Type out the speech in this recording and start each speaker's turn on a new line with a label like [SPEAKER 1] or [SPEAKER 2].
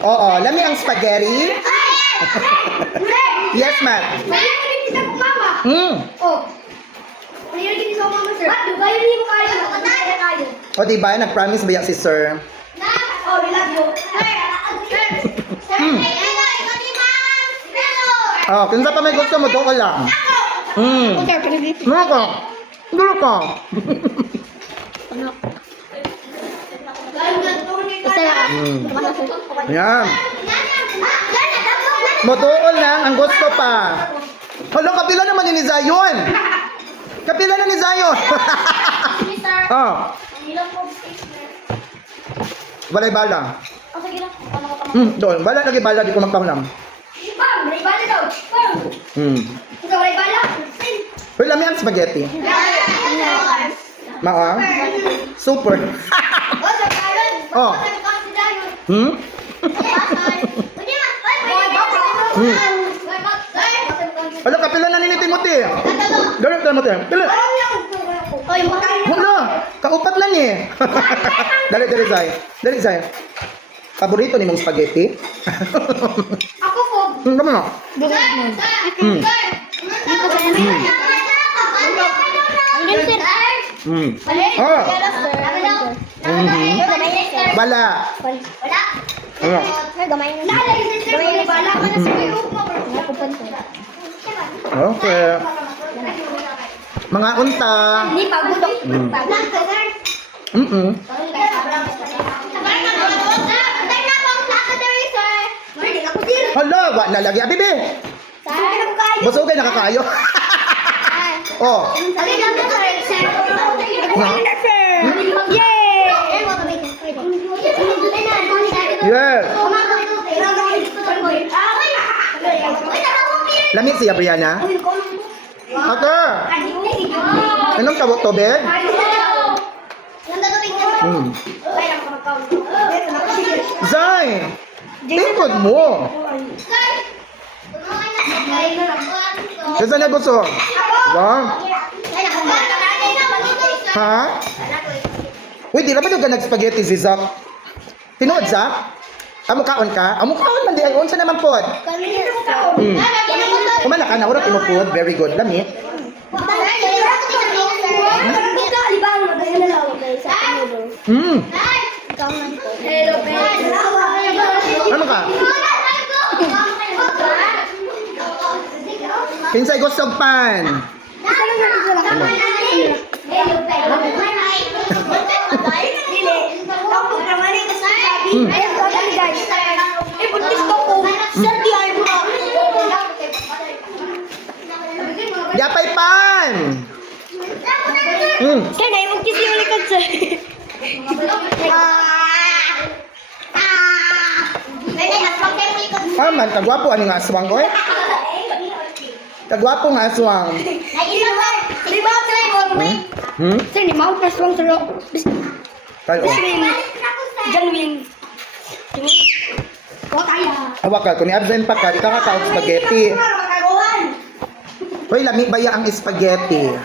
[SPEAKER 1] Oo, lami ang spaghetti. Yes, ma'am.
[SPEAKER 2] Mayroon kita po mama.
[SPEAKER 1] Mm.
[SPEAKER 2] Oh. Mayroon kita sa mama sir. Ba't ba yun hindi mo kaya? Kaya kayo.
[SPEAKER 1] O diba, nag-promise ba yan si sir?
[SPEAKER 2] Oh, we love you. Sir, sir. Sir,
[SPEAKER 1] Hmm. Oh, kung sa pa may gusto mo, doon ko lang. Mm.
[SPEAKER 2] Okay, pero dito.
[SPEAKER 1] Ano ka? Dulo ka.
[SPEAKER 2] Basta lang.
[SPEAKER 1] Mm. Yan. Motuol lang, ang gusto pa. Hala, kapila naman ni Zion. Kapila na ni Zion. Oh, balay bala.
[SPEAKER 2] Oh?
[SPEAKER 1] Hmm, doon. Bala lagi bala, di ko magpahulam.
[SPEAKER 2] Bang, may bala daw. Bang.
[SPEAKER 1] Hmm.
[SPEAKER 2] Ikaw may bala?
[SPEAKER 1] Uy, lami ang spaghetti. Maa? Super.
[SPEAKER 2] Oh.
[SPEAKER 1] Oh. Hmm? Hmm. Hala, kapila na ni Timothy. Dali, Timothy. Dali.
[SPEAKER 2] Oy, makain na.
[SPEAKER 1] Kaupat lang eh. dali, dali, Zay. Dali, Zay. Paborito ni mong spaghetti?
[SPEAKER 2] Ako po.
[SPEAKER 1] Hmm, kamo na. Hmm.
[SPEAKER 2] Dito sa
[SPEAKER 1] Hmm. Hmm.
[SPEAKER 2] Balik.
[SPEAKER 1] Ah.
[SPEAKER 2] Mhm.
[SPEAKER 1] Bala.
[SPEAKER 2] Wala.
[SPEAKER 1] Ano?
[SPEAKER 2] Sir, gamay na. Sir. Gamay na. Ano ko.
[SPEAKER 1] Okay. Mga unta.
[SPEAKER 2] Hindi pagudok.
[SPEAKER 1] Hmm.
[SPEAKER 2] Pagudok.
[SPEAKER 1] Mm-mm. Hala, wa na lagi. Abibi. Busog kayo, nakakayo. oh. Yes. Lamig siya, Brianna. Ate, anong tawag to, be? Hmm. Zay, tingkod mo. Kasi na gusto. Wow. Ha? Uy, di na ba yung nag-spaghetti si Zach? Tinood, Zach? Amo kaon ka? Amo kaon man di ay unsa naman pod. Hmm. Kumana ka na ura tinupod. Very good. Lami.
[SPEAKER 2] Babe.
[SPEAKER 1] Ano ka? Kinsay gusto pan?
[SPEAKER 2] Hmm. Eh, buntis ko po. Sir, di ay mo.
[SPEAKER 1] Yapay pan. Hmm.
[SPEAKER 2] Na yung kisi yung likod, sir.
[SPEAKER 1] Aman, kagwapo ani nga aswang ko eh. Kagwapo nga aswang. Hmm?
[SPEAKER 2] Sir, ni plus one sir.
[SPEAKER 1] Kayo.
[SPEAKER 2] Wing. Jan wing. Kau kaya.
[SPEAKER 1] Awak ka, kung absent pa ka, di ka kakaog spaghetti. Hoy, lami ba ang spaghetti?